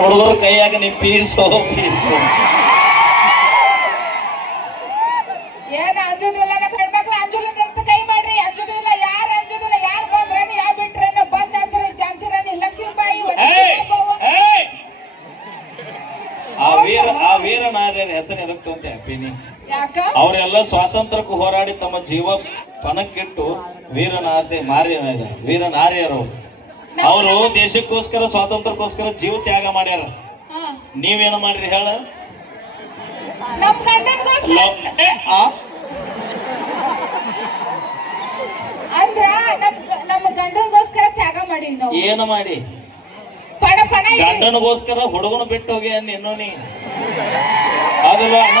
ಹುಡುಗರು ಕೈಯಾಗ ನೀ ಪೀಸು ಪೀಸು ಏನ್ ಅಂಜುದಿಲ್ಲ ನಮ್ಮ ಹೆಣ್ಮಕ್ಳು ಅಂಜುದಿಲ್ಲ ಅಂತ ಕೈ ಮಾಡ್ರಿ. ಅಂಜುದಿಲ್ಲ ಯಾರು ಅಂಜುದಿಲ್ಲ, ಯಾರು ಬಂದ್ರೇನು ಯಾರು ಬಿಟ್ರೇನು, ಬಂದ್ ಅಂದ್ರೆ ಜಾನ್ಸಿರಾಣಿ ಲಕ್ಷ್ಮೀಬಾಯಿ ಆ ವೀರನಾರ್ಯರ ಹೆಸರು ಎದಕ್ತು ಅಂತ ಹೇಳ್ತೀನಿ. ಯಾಕ ಅವರೆಲ್ಲ ಸ್ವಾತಂತ್ರ್ಯಕ್ಕೂ ಹೋರಾಡಿ ತಮ್ಮ ಜೀವ ಪಣಕ್ಕಿಟ್ಟು ವೀರನಾರ್ಯರು ಅವರು ದೇಶಕ್ಕೋಸ್ಕರ ಸ್ವಾತಂತ್ರ್ಯಕ್ಕೋಸ್ಕರ ಜೀವ ತ್ಯಾಗ ಮಾಡ್ಯಾರ. ನೀವೇನ ಮಾಡ್ರಿ ಹೇಳ? ನಮ್ ಗಂಡನ್ಗೋಸ್ಕರ ಅಂದ್ರ ನಮ್ಮ ಗಂಡನ್ಗೋಸ್ಕರ ತ್ಯಾಗ ಮಾಡಿ ನಾವು. ಏನ ಮಾಡಿ? ಪಣ ಪಣ ಗಂಡನಿಗೋಸ್ಕರ ಹುಡುಗನ ಬಿಟ್ಟು ಹೋಗಿ ಅನ್ನೋ ನೀ ಅದಲ್ವಾ ಅಣ್ಣ?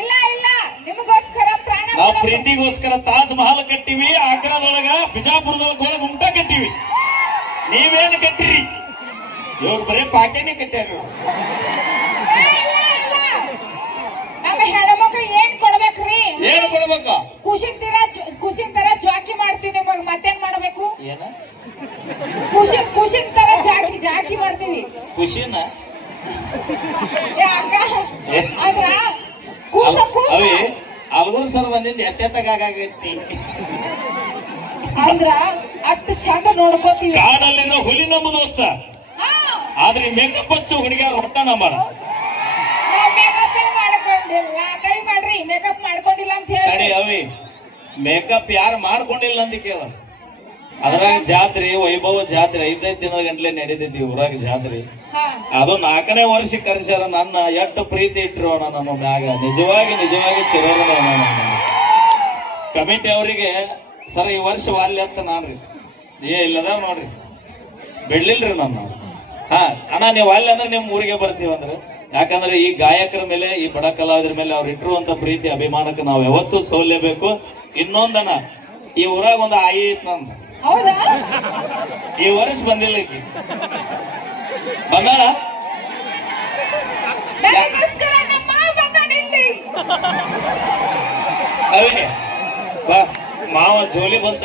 ಇಲ್ಲ ಇಲ್ಲ, ನಿಮಗೋಸ್ಕರ ಪ್ರಾಣ. ನಾವು ಪ್ರೀತಿಗೋಸ್ಕರ ತಾಜ್ ಮಹಲ್ ಕಟ್ಟಿವಿ, ಆಗ್ರಾದೊಳಗ ಬಿಜಾಪುರದೊಳಗ ಗುಮ್ಟ ಕಟ್ಟಿವಿ. ನೀವೇನು ಕಟ್ಟಿರಿ? ಇವ್ರು ಬರೀ ಪಾಕೆನೇ ಕಟ್ಟ್ಯಾರ. ನಮ್ಮ ಹೆಣ್ಮಕ್ಳು ಏನ್ ಕೊಡ್ಬೇಕ್ರಿ? ಏನು ಕೊಡ್ಬೇಕ? ಖುಷಿ ತರ ಜಾಕಿ ಮಾಡ್ತೀವಿ. ನಿಮಗ್ ಮತ್ತೇನ್ ಮಾಡ್ಬೇಕು? ಏನ ಖುಷಿ ತರ ಜಾಕಿ ಮಾಡ್ತೀವಿ. ಖುಷಿನ ಅಂದ್ರ ಅವೇ ಅಲ್ಗೂರ್ ಸರ್ ಬಂದಿಂದ ಎತ್ತೆತ್ತಾಗೈತಿ. ಅಂದ್ರ ಅಷ್ಟು ಚಂದ ನೋಡ್ಕೋತೀವಿ. ಕಾಡಲ್ಲಿನ ಹುಲಿ ನಮ್ಮ ದೋಸ್ತ, ಆದ್ರೆ ಮೇಕಪ್ ಹಚ್ಚು ಹುಡುಗಿಯರು ಹೊಟ್ಟ ನಂಬಾರ. ಮೇಕಪ್ ಮಾಡ್ಕೊಂಡಿಲ್ಲ, ಕೈ ಮಾಡ್ರಿ ಮೇಕಪ್ ಮಾಡ್ಕೊಂಡಿಲ್ಲ ಅಂತ ಹೇಳಿ. ಅವಿ ಮೇಕಪ್ ಯಾರು ಮಾಡ್ಕೊಂಡಿಲ್ಲ ಅಂತ ಕೇಳ. ಅದ್ರಾಗ ಜಾತ್ರೆ ವೈಭವ ಜಾತ್ರೆ 5 ದಿನದ ಗಂಟ್ಲೆ ನಡೀತೈತಿ ಊರಾಗ ಜಾತ್ರೆ. ಅದು 4ನೇ ವರ್ಷ ಕರ್ಸ್ಯಾರ. ನನ್ನ ಎಷ್ಟು ಪ್ರೀತಿ ಇಟ್ರು ಅಣ್ಣ ನಮ್ಮ ಮ್ಯಾಗ. ನಿಜವಾಗಿ ಚಿರೋದ ಕಮಿಟಿ ಅವರಿಗೆ ಸರ್ ಈ ವರ್ಷ ವಾಲ್ಯ ಅಂತ ನಾನ್ರಿ ಇಲ್ಲದ ನೋಡ್ರಿ ಬಿಡ್ಲಿಲ್ರಿ ನನ್ನ. ಅಣ್ಣ ನೀವು ವಾಲ್ಯ ಅಂದ್ರೆ ನಿಮ್ ಊರಿಗೆ ಬರ್ತೀವಂದ್ರೆ, ಯಾಕಂದ್ರೆ ಈ ಗಾಯಕರ ಮೇಲೆ ಈ ಬಡ ಕಲಾವಿದರ ಮೇಲೆ ಅವ್ರು ಇಟ್ಟಿರುವಂತ ಪ್ರೀತಿ ಅಭಿಮಾನಕ್ಕೆ ನಾವು ಯಾವತ್ತೂ ಸೋಲ್ಲೇಬೇಕು. ಇನ್ನೊಂದನ ಈ ಊರಾಗ ಒಂದು ಆಯಿ ಐತ್ ನಂದು. ಈ ವರ್ಷ ಬಂದಿಲ್ಲ ಈಕಿ. ಬಂದಾಳ ಅವೇ ಬಾ ಮಾವ ಜೋಲಿ ಬಸ್